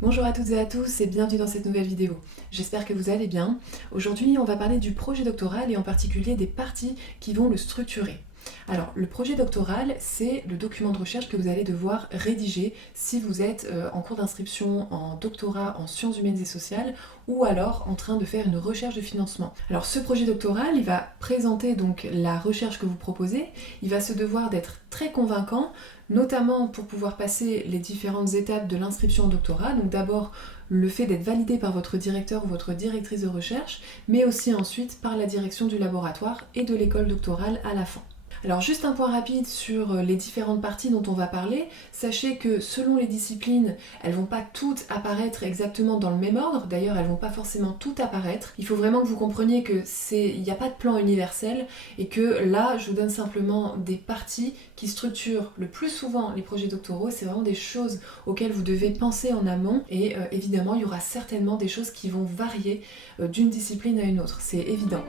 Bonjour à toutes et à tous et bienvenue dans cette nouvelle vidéo. J'espère que vous allez bien. Aujourd'hui, on va parler du projet doctoral et en particulier des parties qui vont le structurer. Alors, le projet doctoral, c'est le document de recherche que vous allez devoir rédiger si vous êtes en cours d'inscription en doctorat en sciences humaines et sociales ou alors en train de faire une recherche de financement. Alors, ce projet doctoral, il va présenter donc la recherche que vous proposez, il va se devoir d'être très convaincant, notamment pour pouvoir passer les différentes étapes de l'inscription au doctorat. Donc d'abord, le fait d'être validé par votre directeur ou votre directrice de recherche, mais aussi ensuite par la direction du laboratoire et de l'école doctorale à la fin. Alors juste un point rapide sur les différentes parties dont on va parler. Sachez que selon les disciplines, elles vont pas toutes apparaître exactement dans le même ordre. D'ailleurs, elles vont pas forcément toutes apparaître. Il faut vraiment que vous compreniez que il n'y a pas de plan universel et que là, je vous donne simplement des parties qui structurent le plus souvent les projets doctoraux. C'est vraiment des choses auxquelles vous devez penser en amont et évidemment, il y aura certainement des choses qui vont varier d'une discipline à une autre. C'est évident.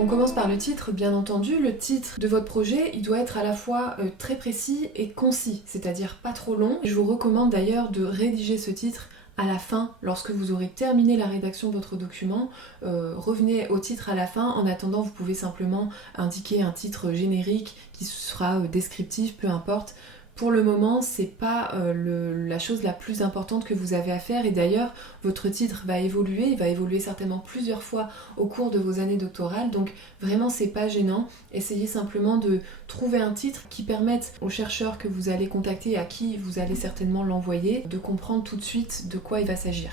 On commence par le titre, bien entendu. Le titre de votre projet, il doit être à la fois très précis et concis, c'est-à-dire pas trop long. Je vous recommande d'ailleurs de rédiger ce titre à la fin, lorsque vous aurez terminé la rédaction de votre document. Revenez au titre à la fin. En attendant, vous pouvez simplement indiquer un titre générique qui sera descriptif, peu importe. Pour le moment, c'est pas la chose la plus importante que vous avez à faire et d'ailleurs, votre titre va évoluer, il va évoluer certainement plusieurs fois au cours de vos années doctorales, donc vraiment c'est pas gênant. Essayez simplement de trouver un titre qui permette aux chercheurs que vous allez contacter, à qui vous allez certainement l'envoyer, de comprendre tout de suite de quoi il va s'agir.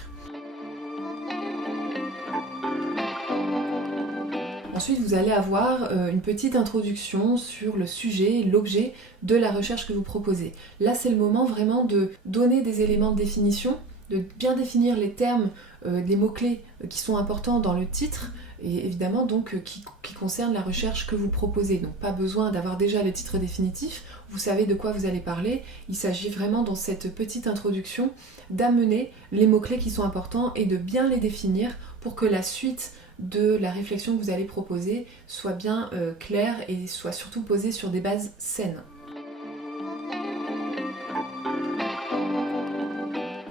Ensuite, vous allez avoir une petite introduction sur le sujet, l'objet de la recherche que vous proposez. Là, c'est le moment vraiment de donner des éléments de définition, de bien définir les termes, les mots-clés qui sont importants dans le titre, et évidemment donc qui concernent la recherche que vous proposez. Donc pas besoin d'avoir déjà le titre définitif, vous savez de quoi vous allez parler. Il s'agit vraiment dans cette petite introduction d'amener les mots-clés qui sont importants et de bien les définir pour que la suite de la réflexion que vous allez proposer soit bien claire et soit surtout posée sur des bases saines.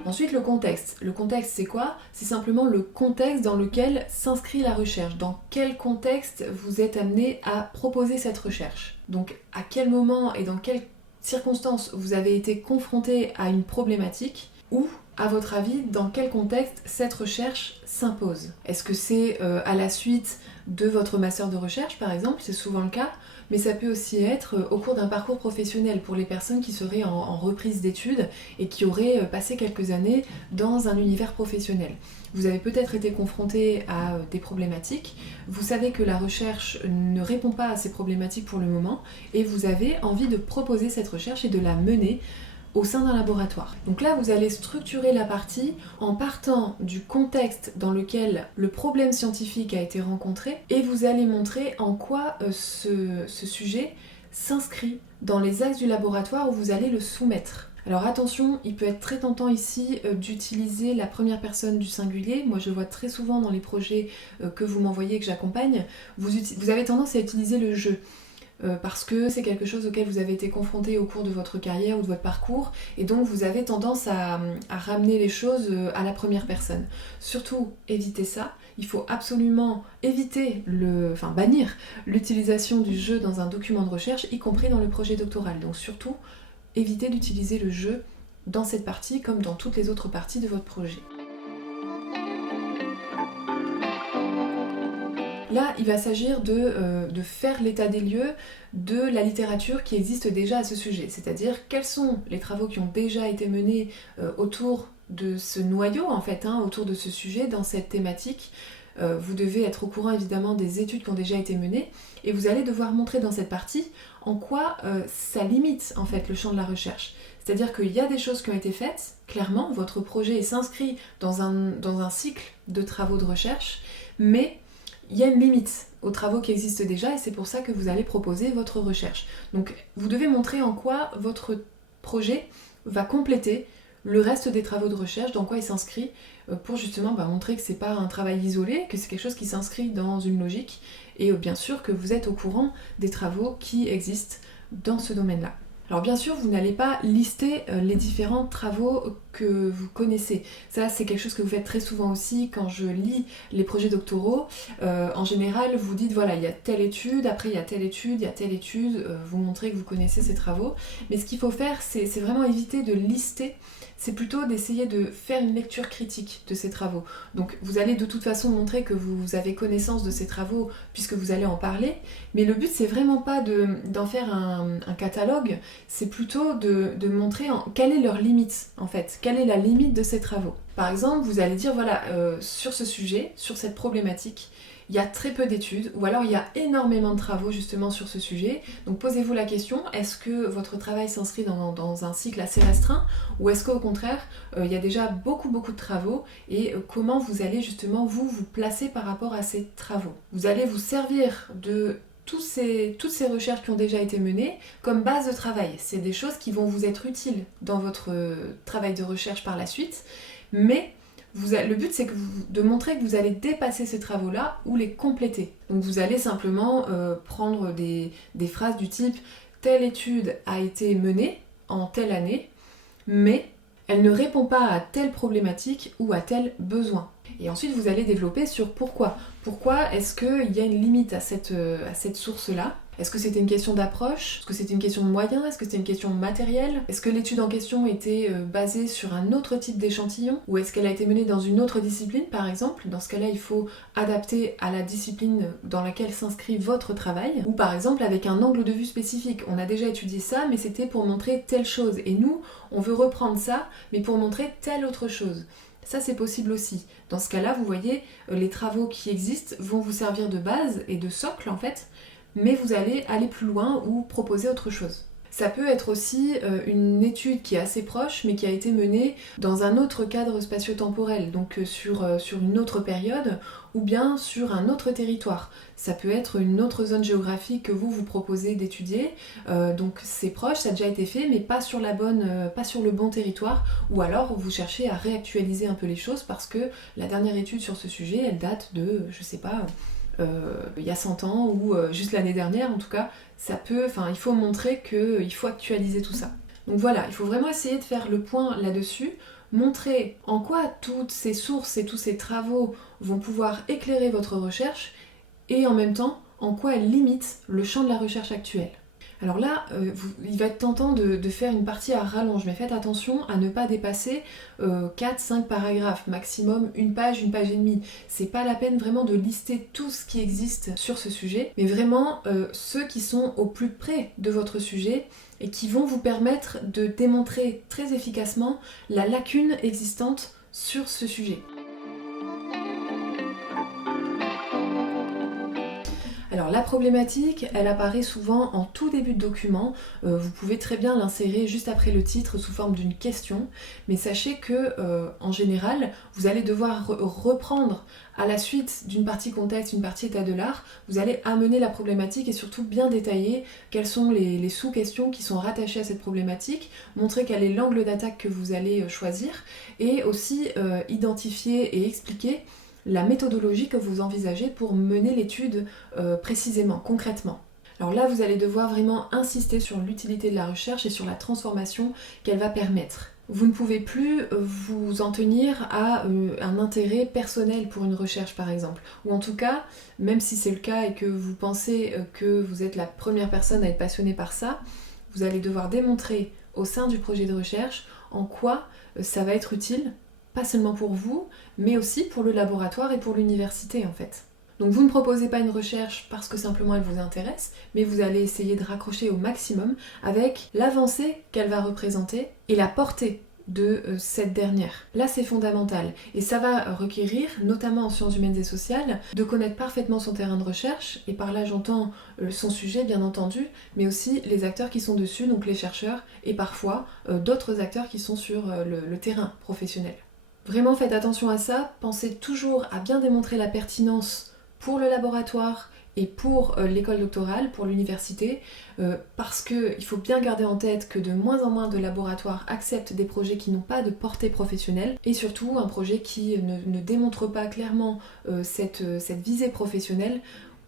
Ensuite, le contexte. Le contexte, c'est quoi? C'est simplement le contexte dans lequel s'inscrit la recherche. Dans quel contexte vous êtes amené à proposer cette recherche? Donc, à quel moment et dans quelles circonstances vous avez été confronté à une problématique ou à votre avis, dans quel contexte cette recherche s'impose? Est-ce que c'est à la suite de votre master de recherche, par exemple? C'est souvent le cas, mais ça peut aussi être au cours d'un parcours professionnel pour les personnes qui seraient en reprise d'études et qui auraient passé quelques années dans un univers professionnel. Vous avez peut-être été confronté à des problématiques, vous savez que la recherche ne répond pas à ces problématiques pour le moment, et vous avez envie de proposer cette recherche et de la mener au sein d'un laboratoire. Donc là, vous allez structurer la partie en partant du contexte dans lequel le problème scientifique a été rencontré et vous allez montrer en quoi ce sujet s'inscrit dans les axes du laboratoire où vous allez le soumettre. Alors attention, il peut être très tentant ici d'utiliser la première personne du singulier. Moi je le vois très souvent dans les projets que vous m'envoyez et que j'accompagne. Vous avez tendance à utiliser le je. Parce que c'est quelque chose auquel vous avez été confronté au cours de votre carrière ou de votre parcours et donc vous avez tendance à ramener les choses à la première personne. Surtout, évitez ça. Il faut absolument éviter, bannir l'utilisation du je dans un document de recherche, y compris dans le projet doctoral. Donc surtout, évitez d'utiliser le je dans cette partie comme dans toutes les autres parties de votre projet. Là, il va s'agir de faire l'état des lieux de la littérature qui existe déjà à ce sujet, c'est-à-dire quels sont les travaux qui ont déjà été menés autour de ce noyau, en fait, autour de ce sujet, dans cette thématique. Vous devez être au courant évidemment des études qui ont déjà été menées et vous allez devoir montrer dans cette partie en quoi ça limite en fait le champ de la recherche. C'est-à-dire qu'il y a des choses qui ont été faites, clairement, votre projet s'inscrit dans un cycle de travaux de recherche, mais il y a une limite aux travaux qui existent déjà et c'est pour ça que vous allez proposer votre recherche. Donc vous devez montrer en quoi votre projet va compléter le reste des travaux de recherche, dans quoi il s'inscrit, pour justement montrer que c'est pas un travail isolé, que c'est quelque chose qui s'inscrit dans une logique et bien sûr que vous êtes au courant des travaux qui existent dans ce domaine-là. Alors bien sûr, vous n'allez pas lister les différents travaux que vous connaissez. Ça, c'est quelque chose que vous faites très souvent aussi quand je lis les projets doctoraux. En général, vous dites, voilà, il y a telle étude, après il y a telle étude, il y a telle étude, vous montrez que vous connaissez ces travaux. Mais ce qu'il faut faire, c'est vraiment éviter de lister, c'est plutôt d'essayer de faire une lecture critique de ces travaux. Donc vous allez de toute façon montrer que vous avez connaissance de ces travaux puisque vous allez en parler, mais le but c'est vraiment pas d'en faire un catalogue, c'est plutôt de montrer quelle est leur limite en fait, quelle est la limite de ces travaux. Par exemple, vous allez dire voilà, sur ce sujet, sur cette problématique, il y a très peu d'études, ou alors il y a énormément de travaux justement sur ce sujet. Donc posez-vous la question, est-ce que votre travail s'inscrit dans un cycle assez restreint, ou est-ce qu'au contraire, il y a déjà beaucoup de travaux, et comment vous allez justement vous placer par rapport à ces travaux. Vous allez vous servir de toutes ces recherches qui ont déjà été menées comme base de travail. C'est des choses qui vont vous être utiles dans votre travail de recherche par la suite, mais le but c'est de montrer que vous allez dépasser ces travaux-là ou les compléter. Donc vous allez simplement prendre des phrases du type « telle étude a été menée en telle année, mais elle ne répond pas à telle problématique ou à tel besoin ». Et ensuite vous allez développer sur pourquoi. Pourquoi est-ce qu'il y a une limite à cette source-là ? Est-ce que c'était une question d'approche ? Est-ce que c'était une question de moyens ? Est-ce que c'était une question matérielle ? Est-ce que l'étude en question était basée sur un autre type d'échantillon ? Ou est-ce qu'elle a été menée dans une autre discipline, par exemple ? Dans ce cas-là, il faut adapter à la discipline dans laquelle s'inscrit votre travail. Ou par exemple, avec un angle de vue spécifique. On a déjà étudié ça, mais c'était pour montrer telle chose. Et nous, on veut reprendre ça, mais pour montrer telle autre chose. Ça, c'est possible aussi. Dans ce cas-là, vous voyez, les travaux qui existent vont vous servir de base et de socle, en fait, mais vous allez aller plus loin ou proposer autre chose. Ça peut être aussi une étude qui est assez proche, mais qui a été menée dans un autre cadre spatio-temporel, donc sur une autre période, ou bien sur un autre territoire. Ça peut être une autre zone géographique que vous proposez d'étudier, donc c'est proche, ça a déjà été fait, mais pas sur le bon territoire, ou alors vous cherchez à réactualiser un peu les choses, parce que la dernière étude sur ce sujet, elle date de, je sais pas, il y a 100 ans ou juste l'année dernière en tout cas, il faut montrer qu'il faut actualiser tout ça. Donc voilà, il faut vraiment essayer de faire le point là-dessus, montrer en quoi toutes ces sources et tous ces travaux vont pouvoir éclairer votre recherche et en même temps en quoi elles limitent le champ de la recherche actuelle. Alors là, il va être tentant de faire une partie à rallonge, mais faites attention à ne pas dépasser 4-5 paragraphes, maximum une page et demie. C'est pas la peine vraiment de lister tout ce qui existe sur ce sujet, mais vraiment ceux qui sont au plus près de votre sujet et qui vont vous permettre de démontrer très efficacement la lacune existante sur ce sujet. Alors la problématique, elle apparaît souvent en tout début de document, vous pouvez très bien l'insérer juste après le titre sous forme d'une question, mais sachez que en général, vous allez devoir reprendre à la suite d'une partie contexte, une partie état de l'art, vous allez amener la problématique et surtout bien détailler quelles sont les sous-questions qui sont rattachées à cette problématique, montrer quel est l'angle d'attaque que vous allez choisir et aussi identifier et expliquer la méthodologie que vous envisagez pour mener l'étude précisément, concrètement. Alors là, vous allez devoir vraiment insister sur l'utilité de la recherche et sur la transformation qu'elle va permettre. Vous ne pouvez plus vous en tenir à un intérêt personnel pour une recherche par exemple. Ou en tout cas, même si c'est le cas et que vous pensez que vous êtes la première personne à être passionnée par ça, vous allez devoir démontrer au sein du projet de recherche en quoi ça va être utile, pas seulement pour vous, mais aussi pour le laboratoire et pour l'université en fait. Donc vous ne proposez pas une recherche parce que simplement elle vous intéresse, mais vous allez essayer de raccrocher au maximum avec l'avancée qu'elle va représenter et la portée de cette dernière. Là c'est fondamental et ça va requérir, notamment en sciences humaines et sociales, de connaître parfaitement son terrain de recherche et par là j'entends son sujet bien entendu, mais aussi les acteurs qui sont dessus, donc les chercheurs et parfois d'autres acteurs qui sont sur le terrain professionnel. Vraiment faites attention à ça, pensez toujours à bien démontrer la pertinence pour le laboratoire et pour l'école doctorale, pour l'université, parce qu'il faut bien garder en tête que de moins en moins de laboratoires acceptent des projets qui n'ont pas de portée professionnelle et surtout un projet qui ne démontre pas clairement cette visée professionnelle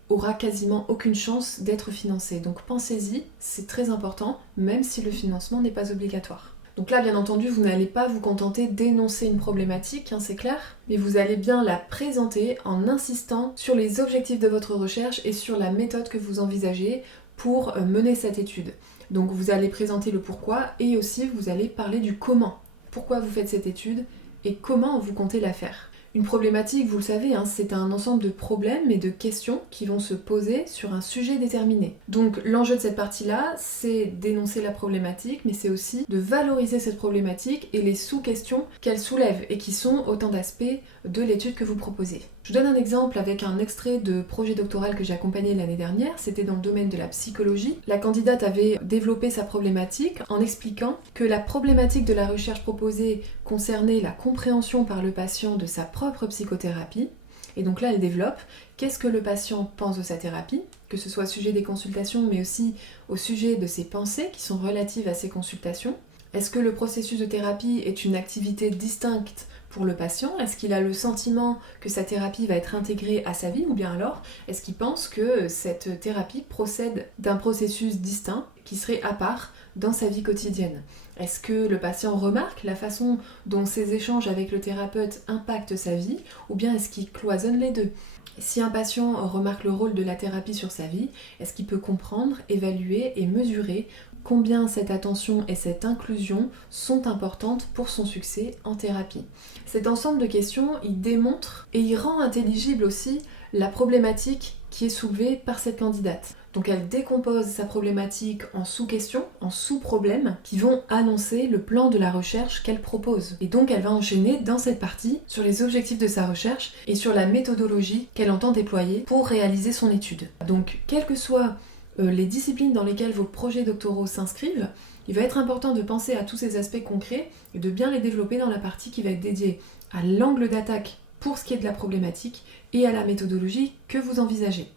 aura quasiment aucune chance d'être financé. Donc pensez-y, c'est très important, même si le financement n'est pas obligatoire. Donc là, bien entendu, vous n'allez pas vous contenter d'énoncer une problématique, c'est clair, mais vous allez bien la présenter en insistant sur les objectifs de votre recherche et sur la méthode que vous envisagez pour mener cette étude. Donc vous allez présenter le pourquoi et aussi vous allez parler du comment. Pourquoi vous faites cette étude et comment vous comptez la faire. Une problématique, vous le savez, c'est un ensemble de problèmes et de questions qui vont se poser sur un sujet déterminé. Donc l'enjeu de cette partie-là, c'est d'énoncer la problématique, mais c'est aussi de valoriser cette problématique et les sous-questions qu'elle soulève et qui sont autant d'aspects de l'étude que vous proposez. Je vous donne un exemple avec un extrait de projet doctoral que j'ai accompagné l'année dernière, c'était dans le domaine de la psychologie. La candidate avait développé sa problématique en expliquant que la problématique de la recherche proposée concernait la compréhension par le patient de sa propre psychothérapie. Et donc là, elle développe qu'est-ce que le patient pense de sa thérapie, que ce soit au sujet des consultations, mais aussi au sujet de ses pensées qui sont relatives à ces consultations. Est-ce que le processus de thérapie est une activité distincte pour le patient? Est-ce qu'il a le sentiment que sa thérapie va être intégrée à sa vie, ou bien alors est-ce qu'il pense que cette thérapie procède d'un processus distinct qui serait à part dans sa vie quotidienne? Est-ce que le patient remarque la façon dont ses échanges avec le thérapeute impactent sa vie, ou bien est-ce qu'il cloisonne les deux? Si un patient remarque le rôle de la thérapie sur sa vie, est-ce qu'il peut comprendre, évaluer et mesurer combien cette attention et cette inclusion sont importantes pour son succès en thérapie? Cet ensemble de questions, il démontre et il rend intelligible aussi la problématique qui est soulevée par cette candidate. Donc elle décompose sa problématique en sous-questions, en sous-problèmes qui vont annoncer le plan de la recherche qu'elle propose. Et donc elle va enchaîner dans cette partie sur les objectifs de sa recherche et sur la méthodologie qu'elle entend déployer pour réaliser son étude. Donc quelles que soient les disciplines dans lesquelles vos projets doctoraux s'inscrivent, il va être important de penser à tous ces aspects concrets et de bien les développer dans la partie qui va être dédiée à l'angle d'attaque pour ce qui est de la problématique et à la méthodologie que vous envisagez.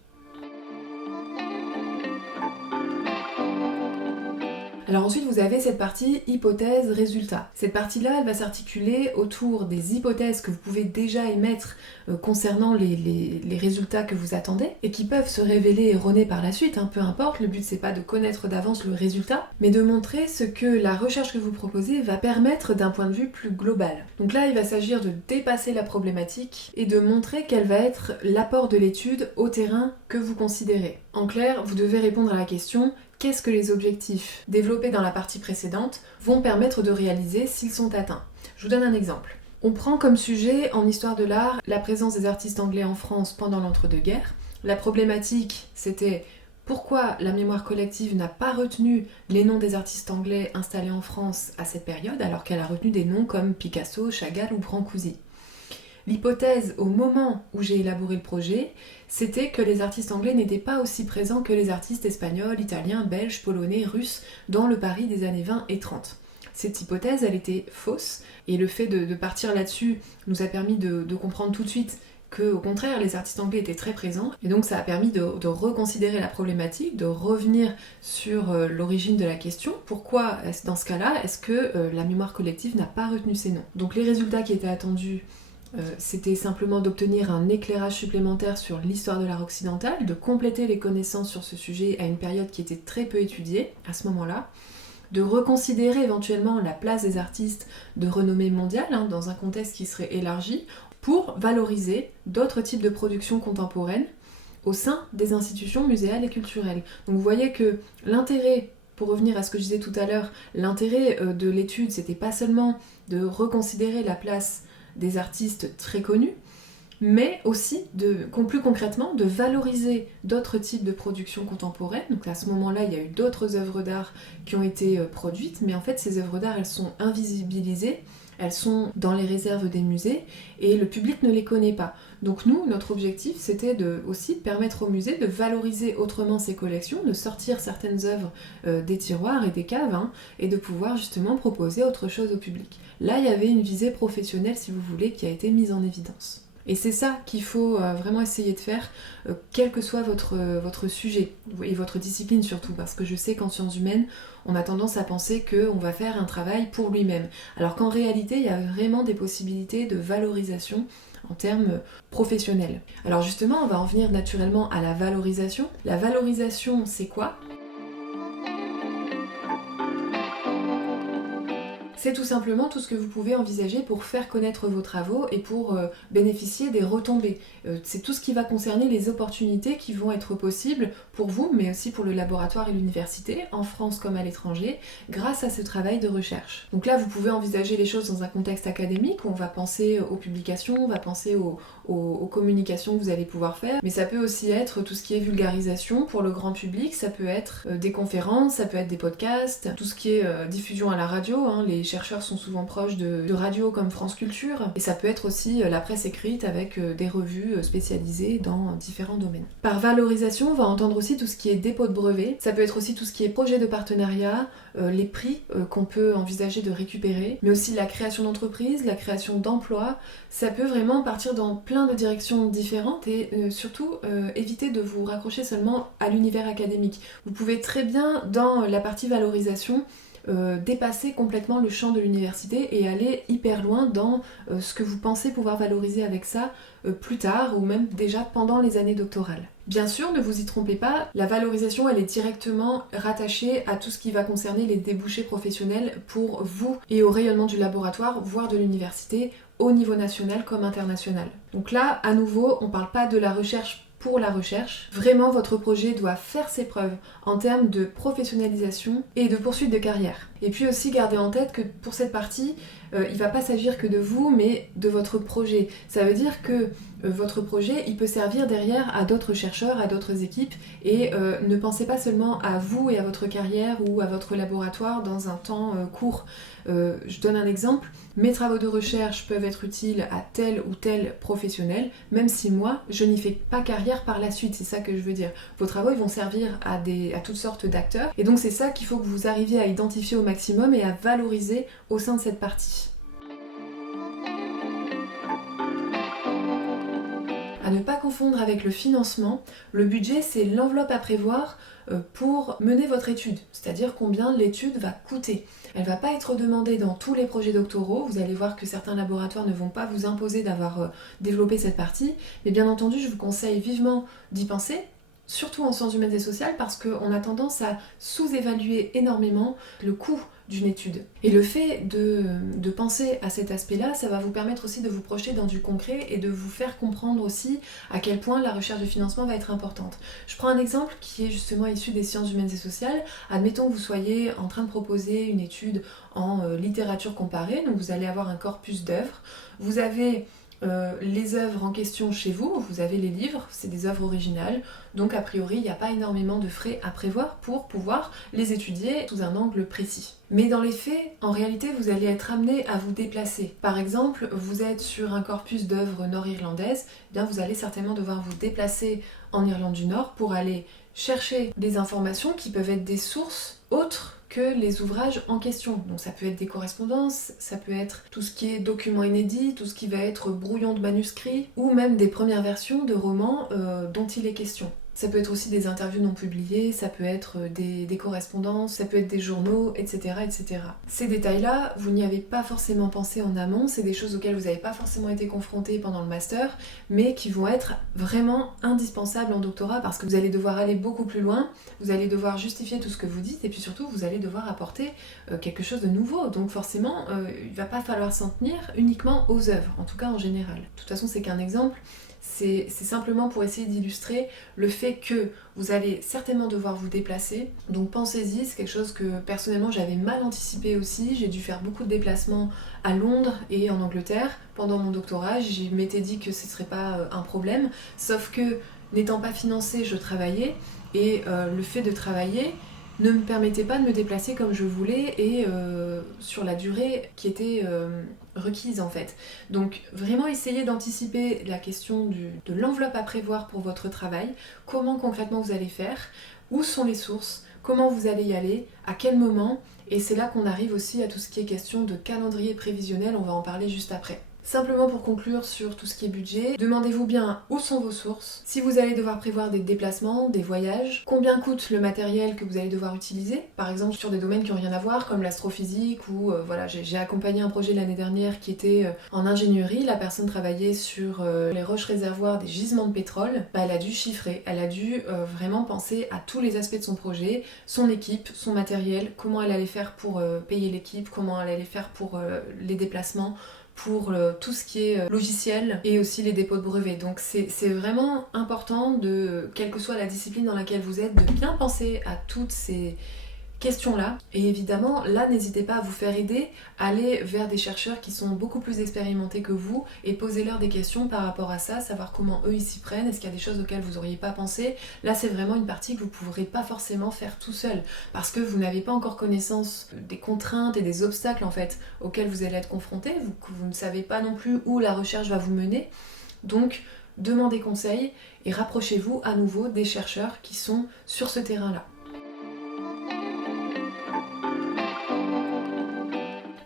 Alors ensuite, vous avez cette partie hypothèse-résultat. Cette partie-là, elle va s'articuler autour des hypothèses que vous pouvez déjà émettre concernant les résultats que vous attendez et qui peuvent se révéler erronés par la suite, peu importe. Le but, c'est pas de connaître d'avance le résultat, mais de montrer ce que la recherche que vous proposez va permettre d'un point de vue plus global. Donc là, il va s'agir de dépasser la problématique et de montrer quel va être l'apport de l'étude au terrain que vous considérez. En clair, vous devez répondre à la question: qu'est-ce que les objectifs développés dans la partie précédente vont permettre de réaliser s'ils sont atteints? Je vous donne un exemple. On prend comme sujet en histoire de l'art la présence des artistes anglais en France pendant l'entre-deux-guerres. La problématique, c'était pourquoi la mémoire collective n'a pas retenu les noms des artistes anglais installés en France à cette période, alors qu'elle a retenu des noms comme Picasso, Chagall ou Brancusi. L'hypothèse au moment où j'ai élaboré le projet, c'était que les artistes anglais n'étaient pas aussi présents que les artistes espagnols, italiens, belges, polonais, russes dans le Paris des années 20 et 30. Cette hypothèse, elle était fausse, et le fait de partir là-dessus nous a permis de comprendre tout de suite qu'au contraire, les artistes anglais étaient très présents, et donc ça a permis de reconsidérer la problématique, de revenir sur l'origine de la question. Pourquoi, dans ce cas-là, est-ce que la mémoire collective n'a pas retenu ces noms? Donc les résultats qui étaient attendus, c'était simplement d'obtenir un éclairage supplémentaire sur l'histoire de l'art occidental, de compléter les connaissances sur ce sujet à une période qui était très peu étudiée à ce moment-là, de reconsidérer éventuellement la place des artistes de renommée mondiale dans un contexte qui serait élargi, pour valoriser d'autres types de productions contemporaines au sein des institutions muséales et culturelles. Donc vous voyez que l'intérêt, pour revenir à ce que je disais tout à l'heure, l'intérêt de l'étude, c'était pas seulement de reconsidérer la place des artistes très connus, mais aussi, plus concrètement, de valoriser d'autres types de productions contemporaines. Donc à ce moment-là, il y a eu d'autres œuvres d'art qui ont été produites, mais en fait, ces œuvres d'art, elles sont invisibilisées, elles sont dans les réserves des musées, et le public ne les connaît pas. Donc nous, notre objectif, c'était aussi permettre aux musées de valoriser autrement ces collections, de sortir certaines œuvres des tiroirs et des caves, et de pouvoir justement proposer autre chose au public. Là, il y avait une visée professionnelle, si vous voulez, qui a été mise en évidence. Et c'est ça qu'il faut vraiment essayer de faire, quel que soit votre sujet, et votre discipline surtout, parce que je sais qu'en sciences humaines, on a tendance à penser qu'on va faire un travail pour lui-même, alors qu'en réalité, il y a vraiment des possibilités de valorisation en termes professionnels. Alors justement, on va en venir naturellement à la valorisation. La valorisation, c'est quoi ? C'est tout simplement tout ce que vous pouvez envisager pour faire connaître vos travaux et pour bénéficier des retombées. C'est tout ce qui va concerner les opportunités qui vont être possibles pour vous, mais aussi pour le laboratoire et l'université, en France comme à l'étranger, grâce à ce travail de recherche. Donc là, vous pouvez envisager les choses dans un contexte académique, où on va penser aux publications, on va penser aux communications que vous allez pouvoir faire, mais ça peut aussi être tout ce qui est vulgarisation pour le grand public, ça peut être des conférences, ça peut être des podcasts, tout ce qui est diffusion à la radio, les chercheurs sont souvent proches de radios comme France Culture, et ça peut être aussi la presse écrite avec des revues spécialisées dans différents domaines. Par valorisation, on va entendre aussi tout ce qui est dépôt de brevet, ça peut être aussi tout ce qui est projet de partenariat, les prix qu'on peut envisager de récupérer, mais aussi la création d'entreprises, la création d'emplois. Ça peut vraiment partir dans plein de directions différentes et surtout éviter de vous raccrocher seulement à l'univers académique. Vous pouvez très bien, dans la partie valorisation, dépasser complètement le champ de l'université et aller hyper loin dans ce que vous pensez pouvoir valoriser avec ça plus tard ou même déjà pendant les années doctorales. Bien sûr, ne vous y trompez pas, la valorisation elle est directement rattachée à tout ce qui va concerner les débouchés professionnels pour vous et au rayonnement du laboratoire, voire de l'université, au niveau national comme international. Donc là, à nouveau, on ne parle pas de la recherche pour la recherche. Vraiment, votre projet doit faire ses preuves en termes de professionnalisation et de poursuite de carrière. Et puis aussi, gardez en tête que pour cette partie, il ne va pas s'agir que de vous, mais de votre projet. Ça veut dire que votre projet, il peut servir derrière à d'autres chercheurs, à d'autres équipes, et ne pensez pas seulement à vous et à votre carrière ou à votre laboratoire dans un temps court. Je donne un exemple, mes travaux de recherche peuvent être utiles à tel ou tel professionnel, même si moi, je n'y fais pas carrière par la suite, c'est ça que je veux dire. Vos travaux, ils vont servir à toutes sortes d'acteurs, et donc c'est ça qu'il faut que vous arriviez à identifier au maximum et à valoriser au sein de cette partie. À ne pas confondre avec le financement, le budget c'est l'enveloppe à prévoir pour mener votre étude, c'est-à-dire combien l'étude va coûter. Elle ne va pas être demandée dans tous les projets doctoraux, vous allez voir que certains laboratoires ne vont pas vous imposer d'avoir développé cette partie, mais bien entendu je vous conseille vivement d'y penser, surtout en sciences humaines et sociales, parce qu'on a tendance à sous-évaluer énormément le coût d'une étude. Et le fait de penser à cet aspect-là, ça va vous permettre aussi de vous projeter dans du concret et de vous faire comprendre aussi à quel point la recherche de financement va être importante. Je prends un exemple qui est justement issu des sciences humaines et sociales. Admettons que vous soyez en train de proposer une étude en littérature comparée, donc vous allez avoir un corpus d'œuvres. Vous avez les œuvres en question chez vous, vous avez les livres, c'est des œuvres originales, donc a priori il n'y a pas énormément de frais à prévoir pour pouvoir les étudier sous un angle précis. Mais dans les faits, en réalité vous allez être amené à vous déplacer. Par exemple, vous êtes sur un corpus d'œuvres nord-irlandaises, eh bien vous allez certainement devoir vous déplacer en Irlande du Nord pour aller chercher des informations qui peuvent être des sources autres que les ouvrages en question. Donc ça peut être des correspondances, ça peut être tout ce qui est documents inédits, tout ce qui va être brouillon de manuscrits, ou même des premières versions de romans dont il est question. Ça peut être aussi des interviews non publiées, ça peut être des correspondances, ça peut être des journaux, etc., etc. Ces détails-là, vous n'y avez pas forcément pensé en amont, c'est des choses auxquelles vous n'avez pas forcément été confronté pendant le master, mais qui vont être vraiment indispensables en doctorat parce que vous allez devoir aller beaucoup plus loin, vous allez devoir justifier tout ce que vous dites, et puis surtout, vous allez devoir apporter quelque chose de nouveau. Donc forcément, il ne va pas falloir s'en tenir uniquement aux œuvres, en tout cas en général. De toute façon, c'est qu'un exemple. C'est simplement pour essayer d'illustrer le fait que vous allez certainement devoir vous déplacer. Donc pensez-y, c'est quelque chose que personnellement j'avais mal anticipé aussi. J'ai dû faire beaucoup de déplacements à Londres et en Angleterre pendant mon doctorat. Je m'étais dit que ce ne serait pas un problème. Sauf que n'étant pas financée, je travaillais. Et le fait de travailler ne me permettait pas de me déplacer comme je voulais et sur la durée qui était requise en fait. Donc vraiment essayez d'anticiper la question de l'enveloppe à prévoir pour votre travail, comment concrètement vous allez faire, où sont les sources, comment vous allez y aller, à quel moment, et c'est là qu'on arrive aussi à tout ce qui est question de calendrier prévisionnel, on va en parler juste après. Simplement pour conclure sur tout ce qui est budget, demandez-vous bien où sont vos sources, si vous allez devoir prévoir des déplacements, des voyages, combien coûte le matériel que vous allez devoir utiliser, par exemple sur des domaines qui n'ont rien à voir comme l'astrophysique ou voilà, j'ai accompagné un projet l'année dernière qui était en ingénierie, la personne travaillait sur les roches réservoirs des gisements de pétrole, elle a dû chiffrer, elle a dû vraiment penser à tous les aspects de son projet, son équipe, son matériel, comment elle allait faire pour payer l'équipe, comment elle allait faire pour les déplacements, pour tout ce qui est logiciel et aussi les dépôts de brevets. Donc c'est vraiment important de, quelle que soit la discipline dans laquelle vous êtes, de bien penser à toutes ces questions-là. Et évidemment, là, n'hésitez pas à vous faire aider, allez vers des chercheurs qui sont beaucoup plus expérimentés que vous et posez-leur des questions par rapport à ça, savoir comment eux ils s'y prennent, est-ce qu'il y a des choses auxquelles vous n'auriez pas pensé. Là, c'est vraiment une partie que vous ne pourrez pas forcément faire tout seul parce que vous n'avez pas encore connaissance des contraintes et des obstacles en fait auxquels vous allez être confrontés, vous ne savez pas non plus où la recherche va vous mener. Donc, demandez conseil et rapprochez-vous à nouveau des chercheurs qui sont sur ce terrain-là.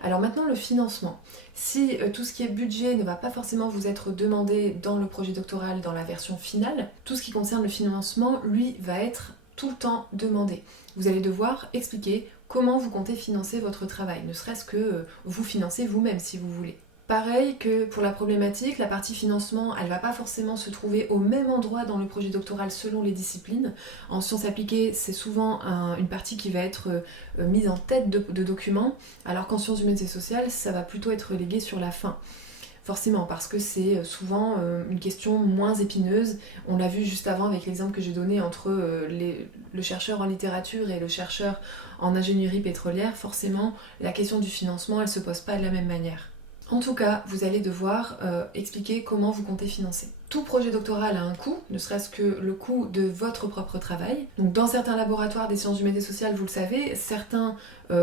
Alors maintenant le financement. Si tout ce qui est budget ne va pas forcément vous être demandé dans le projet doctoral, dans la version finale, tout ce qui concerne le financement, lui, va être tout le temps demandé. Vous allez devoir expliquer comment vous comptez financer votre travail, ne serait-ce que vous financer vous-même si vous voulez. Pareil que pour la problématique, la partie financement, elle ne va pas forcément se trouver au même endroit dans le projet doctoral selon les disciplines. En sciences appliquées, c'est souvent une partie qui va être mise en tête de documents, alors qu'en sciences humaines et sociales, ça va plutôt être relégué sur la fin. Forcément, parce que c'est souvent une question moins épineuse. On l'a vu juste avant avec l'exemple que j'ai donné entre le chercheur en littérature et le chercheur en ingénierie pétrolière. Forcément, la question du financement, elle ne se pose pas de la même manière. En tout cas, vous allez devoir expliquer comment vous comptez financer. Tout projet doctoral a un coût, ne serait-ce que le coût de votre propre travail. Donc dans certains laboratoires des sciences humaines et sociales, vous le savez, certains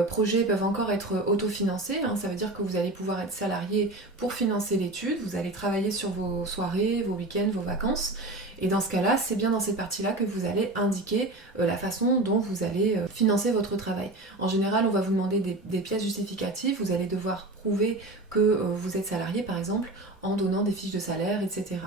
projets peuvent encore être autofinancés. Ça veut dire que vous allez pouvoir être salarié pour financer l'étude, vous allez travailler sur vos soirées, vos week-ends, vos vacances. Et dans ce cas-là, c'est bien dans cette partie-là que vous allez indiquer la façon dont vous allez financer votre travail. En général, on va vous demander des pièces justificatives, vous allez devoir prouver que vous êtes salarié par exemple en donnant des fiches de salaire, etc.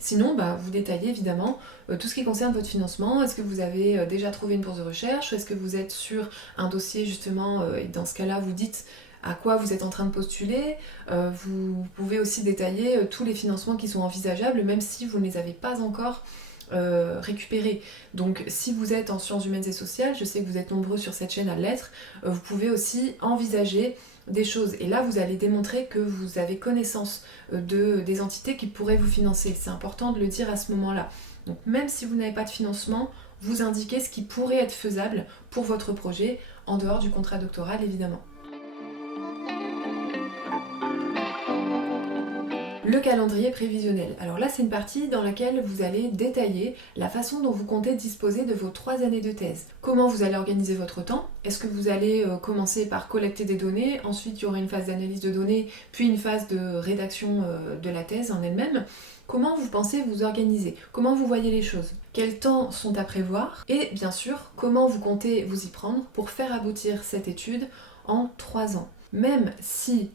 Sinon, vous détaillez évidemment tout ce qui concerne votre financement. Est-ce que vous avez déjà trouvé une bourse de recherche? Est-ce que vous êtes sur un dossier justement, et dans ce cas-là, vous dites à quoi vous êtes en train de postuler. Vous pouvez aussi détailler tous les financements qui sont envisageables, même si vous ne les avez pas encore récupérés. Donc si vous êtes en sciences humaines et sociales, je sais que vous êtes nombreux sur cette chaîne à l'être, vous pouvez aussi envisager des choses. Et là, vous allez démontrer que vous avez connaissance des entités qui pourraient vous financer. C'est important de le dire à ce moment-là. Donc même si vous n'avez pas de financement, vous indiquez ce qui pourrait être faisable pour votre projet, en dehors du contrat doctoral évidemment. Le calendrier prévisionnel. Alors là, c'est une partie dans laquelle vous allez détailler la façon dont vous comptez disposer de vos 3 années de thèse. Comment vous allez organiser votre temps? Est-ce que vous allez commencer par collecter des données, ensuite il y aura une phase d'analyse de données, puis une phase de rédaction de la thèse en elle-même? Comment vous pensez vous organiser? Comment vous voyez les choses? Quels temps sont à prévoir? Et bien sûr, comment vous comptez vous y prendre pour faire aboutir cette étude en 3 ans? Même si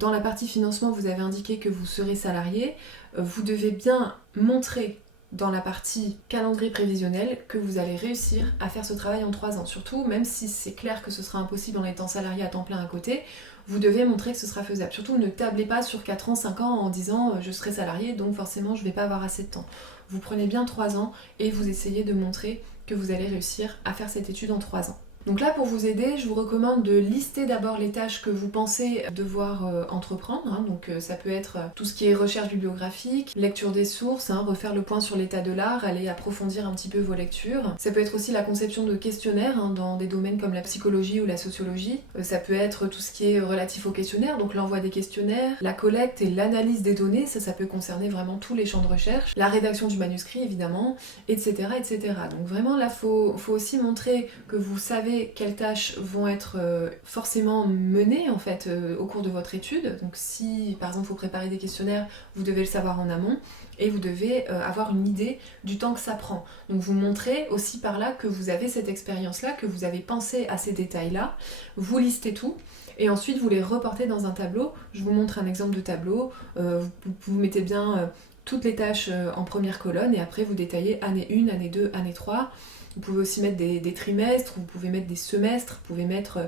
dans la partie financement vous avez indiqué que vous serez salarié, vous devez bien montrer dans la partie calendrier prévisionnel que vous allez réussir à faire ce travail en 3 ans. Surtout, même si c'est clair que ce sera impossible en étant salarié à temps plein à côté, vous devez montrer que ce sera faisable. Surtout, ne tablez pas sur 4 ans, 5 ans en disant je serai salarié, donc forcément je ne vais pas avoir assez de temps. Vous prenez bien 3 ans et vous essayez de montrer que vous allez réussir à faire cette étude en 3 ans. Donc là, pour vous aider, je vous recommande de lister d'abord les tâches que vous pensez devoir entreprendre. Donc ça peut être tout ce qui est recherche bibliographique, lecture des sources, refaire le point sur l'état de l'art, aller approfondir un petit peu vos lectures. Ça peut être aussi la conception de questionnaires dans des domaines comme la psychologie ou la sociologie. Ça peut être tout ce qui est relatif aux questionnaires, donc l'envoi des questionnaires, la collecte et l'analyse des données, ça peut concerner vraiment tous les champs de recherche, la rédaction du manuscrit évidemment, etc. etc. Donc vraiment là, faut aussi montrer que vous savez quelles tâches vont être forcément menées en fait au cours de votre étude. Donc si par exemple vous préparez des questionnaires, vous devez le savoir en amont et vous devez avoir une idée du temps que ça prend. Donc vous montrez aussi par là que vous avez cette expérience-là, que vous avez pensé à ces détails-là, vous listez tout et ensuite vous les reportez dans un tableau. Je vous montre un exemple de tableau. Vous mettez bien toutes les tâches en première colonne et après vous détaillez année 1, année 2, année 3. Vous pouvez aussi mettre des trimestres, vous pouvez mettre des semestres, vous pouvez mettre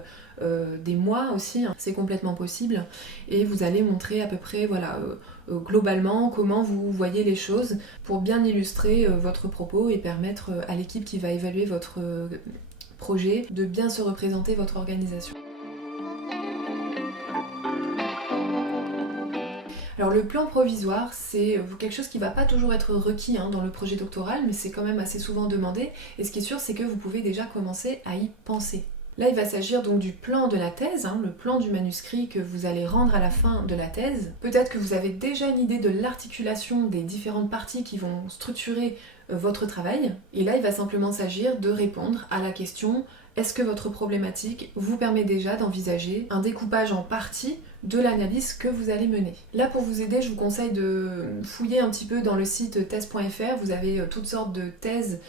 des mois aussi, hein. C'est complètement possible. Et vous allez montrer à peu près, voilà, globalement comment vous voyez les choses pour bien illustrer votre propos et permettre à l'équipe qui va évaluer votre projet de bien se représenter votre organisation. Alors le plan provisoire, c'est quelque chose qui ne va pas toujours être requis dans le projet doctoral, mais c'est quand même assez souvent demandé. Et ce qui est sûr, c'est que vous pouvez déjà commencer à y penser. Là, il va s'agir donc du plan de la thèse, le plan du manuscrit que vous allez rendre à la fin de la thèse. Peut-être que vous avez déjà une idée de l'articulation des différentes parties qui vont structurer votre travail. Et là, il va simplement s'agir de répondre à la question: est-ce que votre problématique vous permet déjà d'envisager un découpage en parties de l'analyse que vous allez mener? Là, pour vous aider, je vous conseille de fouiller un petit peu dans le site thèse.fr. Vous avez toutes sortes de thèses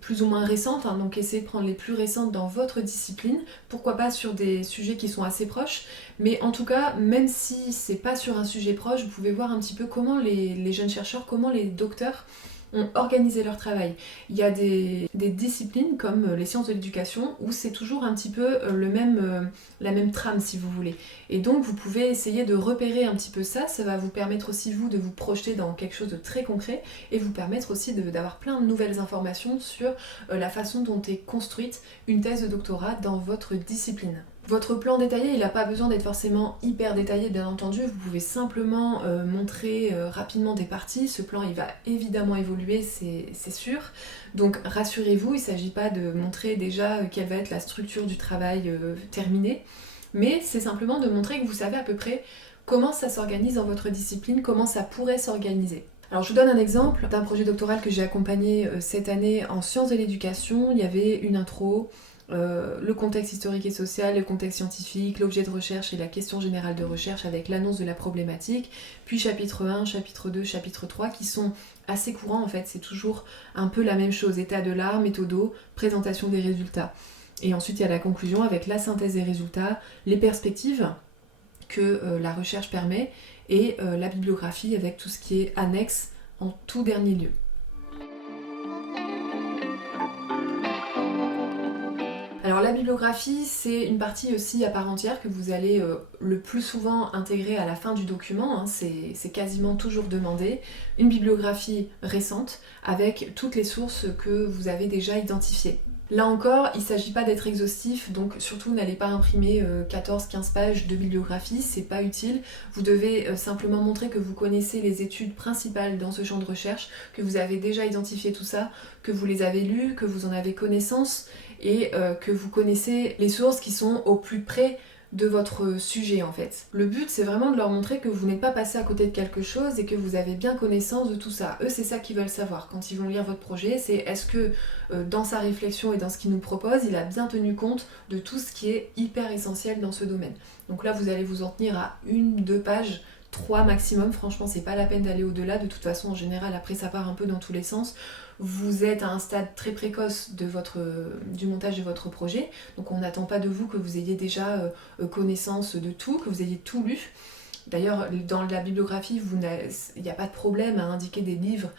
plus ou moins récentes, donc essayez de prendre les plus récentes dans votre discipline. Pourquoi pas sur des sujets qui sont assez proches, mais en tout cas, même si c'est pas sur un sujet proche, vous pouvez voir un petit peu comment les jeunes chercheurs, comment les docteurs ont organisé leur travail. Il y a des disciplines comme les sciences de l'éducation où c'est toujours un petit peu la même trame, si vous voulez. Et donc vous pouvez essayer de repérer un petit peu ça va vous permettre aussi vous de vous projeter dans quelque chose de très concret et vous permettre aussi d'avoir plein de nouvelles informations sur la façon dont est construite une thèse de doctorat dans votre discipline. Votre plan détaillé, il n'a pas besoin d'être forcément hyper détaillé, bien entendu. Vous pouvez simplement montrer rapidement des parties. Ce plan, il va évidemment évoluer, c'est sûr. Donc rassurez-vous, il ne s'agit pas de montrer déjà quelle va être la structure du travail terminée, mais c'est simplement de montrer que vous savez à peu près comment ça s'organise dans votre discipline, comment ça pourrait s'organiser. Alors je vous donne un exemple d'un projet doctoral que j'ai accompagné cette année en sciences de l'éducation. Il y avait une intro, le contexte historique et social, le contexte scientifique, l'objet de recherche et la question générale de recherche avec l'annonce de la problématique, puis chapitre 1, chapitre 2, chapitre 3 qui sont assez courants en fait, c'est toujours un peu la même chose, état de l'art, méthodo, présentation des résultats. Et ensuite il y a la conclusion avec la synthèse des résultats, les perspectives que la recherche permet et la bibliographie avec tout ce qui est annexe en tout dernier lieu. Alors la bibliographie, c'est une partie aussi à part entière que vous allez le plus souvent intégrer à la fin du document, c'est quasiment toujours demandé. Une bibliographie récente avec toutes les sources que vous avez déjà identifiées. Là encore, il ne s'agit pas d'être exhaustif, donc surtout n'allez pas imprimer 14-15 pages de bibliographie, c'est pas utile. Vous devez simplement montrer que vous connaissez les études principales dans ce champ de recherche, que vous avez déjà identifié tout ça, que vous les avez lues, que vous en avez connaissance et que vous connaissez les sources qui sont au plus près de votre sujet en fait. Le but c'est vraiment de leur montrer que vous n'êtes pas passé à côté de quelque chose et que vous avez bien connaissance de tout ça. Eux c'est ça qu'ils veulent savoir quand ils vont lire votre projet, c'est est-ce que dans sa réflexion et dans ce qu'il nous propose, il a bien tenu compte de tout ce qui est hyper essentiel dans ce domaine. Donc là vous allez vous en tenir à 1-2 pages, 3 maximum, franchement c'est pas la peine d'aller au-delà, de toute façon en général après ça part un peu dans tous les sens. Vous êtes à un stade très précoce du montage de votre projet, donc on n'attend pas de vous que vous ayez déjà connaissance de tout, que vous ayez tout lu. D'ailleurs, dans la bibliographie, il n'y a pas de problème à indiquer des livres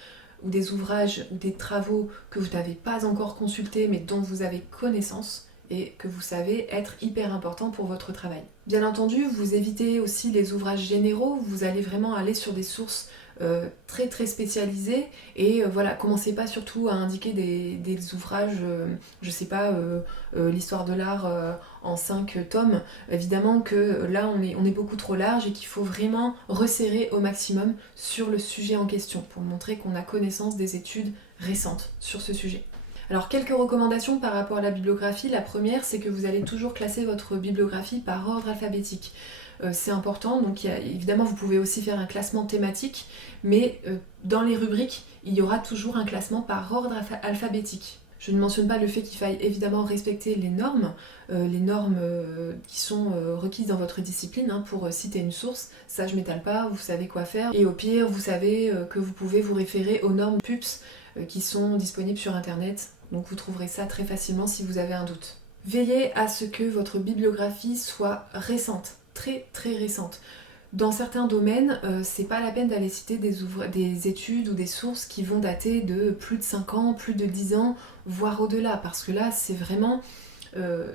ou des ouvrages ou des travaux que vous n'avez pas encore consultés mais dont vous avez connaissance et que vous savez être hyper important pour votre travail. Bien entendu, vous évitez aussi les ouvrages généraux, vous allez vraiment aller sur des sources très très spécialisées et voilà, commencez pas surtout à indiquer des ouvrages, je sais pas, l'histoire de l'art en 5 tomes. Évidemment que là on est beaucoup trop large et qu'il faut vraiment resserrer au maximum sur le sujet en question pour montrer qu'on a connaissance des études récentes sur ce sujet. Alors quelques recommandations par rapport à la bibliographie. La première, c'est que vous allez toujours classer votre bibliographie par ordre alphabétique. C'est important, donc évidemment vous pouvez aussi faire un classement thématique, mais dans les rubriques, il y aura toujours un classement par ordre alphabétique. Je ne mentionne pas le fait qu'il faille évidemment respecter les normes qui sont requises dans votre discipline pour citer une source. Ça je m'étale pas, vous savez quoi faire. Et au pire, vous savez que vous pouvez vous référer aux normes PUPS qui sont disponibles sur internet. Donc vous trouverez ça très facilement si vous avez un doute. Veillez à ce que votre bibliographie soit récente, très très récente. Dans certains domaines, c'est pas la peine d'aller citer des études ou des sources qui vont dater de plus de 5 ans, plus de 10 ans, voire au-delà, parce que là c'est vraiment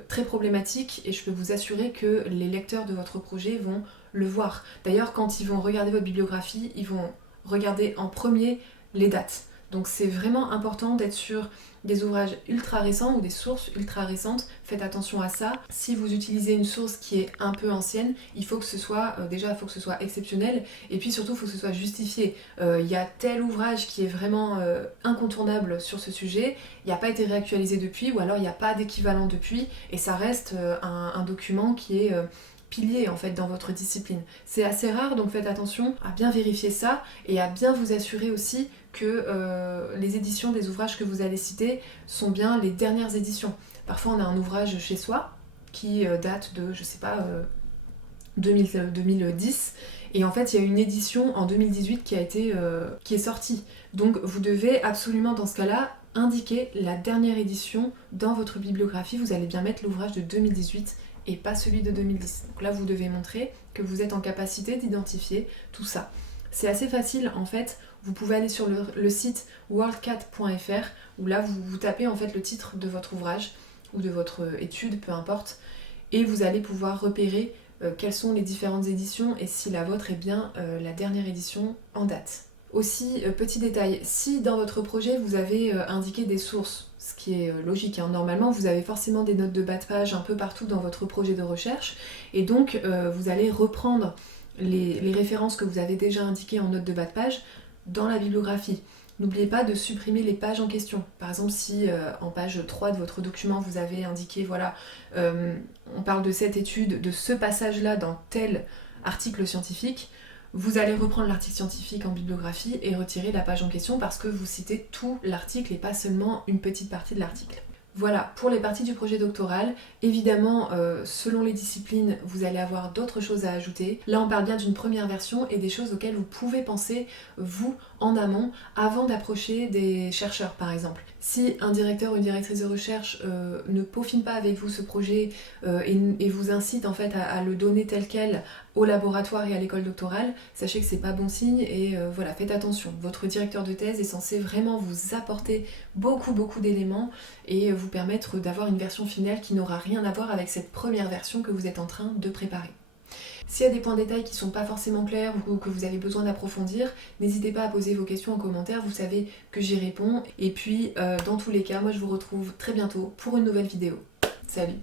très problématique et je peux vous assurer que les lecteurs de votre projet vont le voir. D'ailleurs, quand ils vont regarder votre bibliographie, ils vont regarder en premier les dates. Donc c'est vraiment important d'être sur des ouvrages ultra récents ou des sources ultra récentes. Faites attention à ça. Si vous utilisez une source qui est un peu ancienne, il faut que ce soit déjà il faut que ce soit exceptionnel et puis surtout il faut que ce soit justifié. Il y a tel ouvrage qui est vraiment incontournable sur ce sujet, il n'a pas été réactualisé depuis ou alors il n'y a pas d'équivalent depuis et ça reste un document qui est pilier en fait dans votre discipline. C'est assez rare donc faites attention à bien vérifier ça et à bien vous assurer aussi que les éditions des ouvrages que vous allez citer sont bien les dernières éditions. Parfois on a un ouvrage chez soi qui date de, je sais pas, 2010 et en fait il y a une édition en 2018 qui est sortie. Donc vous devez absolument dans ce cas-là indiquer la dernière édition dans votre bibliographie. Vous allez bien mettre l'ouvrage de 2018 et pas celui de 2010. Donc là vous devez montrer que vous êtes en capacité d'identifier tout ça. C'est assez facile en fait. Vous pouvez aller sur le site worldcat.fr où là vous tapez en fait le titre de votre ouvrage ou de votre étude, peu importe, et vous allez pouvoir repérer quelles sont les différentes éditions et si la vôtre est bien la dernière édition en date. Aussi, petit détail, si dans votre projet vous avez indiqué des sources, ce qui est logique, hein, normalement vous avez forcément des notes de bas de page un peu partout dans votre projet de recherche et donc vous allez reprendre les références que vous avez déjà indiquées en notes de bas de page dans la bibliographie. N'oubliez pas de supprimer les pages en question. Par exemple, si en page 3 de votre document, vous avez indiqué, voilà, on parle de cette étude, de ce passage-là dans tel article scientifique, vous allez reprendre l'article scientifique en bibliographie et retirer la page en question parce que vous citez tout l'article et pas seulement une petite partie de l'article. Voilà, pour les parties du projet doctoral, évidemment, selon les disciplines, vous allez avoir d'autres choses à ajouter. Là, on parle bien d'une première version et des choses auxquelles vous pouvez penser, vous, en amont, avant d'approcher des chercheurs, par exemple. Si un directeur ou une directrice de recherche ne peaufine pas avec vous ce projet et vous incite en fait à le donner tel quel au laboratoire et à l'école doctorale, sachez que c'est pas bon signe et voilà, faites attention. Votre directeur de thèse est censé vraiment vous apporter beaucoup d'éléments et vous permettre d'avoir une version finale qui n'aura rien à voir avec cette première version que vous êtes en train de préparer. S'il y a des points de détail qui ne sont pas forcément clairs ou que vous avez besoin d'approfondir, n'hésitez pas à poser vos questions en commentaire, vous savez que j'y réponds. Et puis, dans tous les cas, moi je vous retrouve très bientôt pour une nouvelle vidéo. Salut!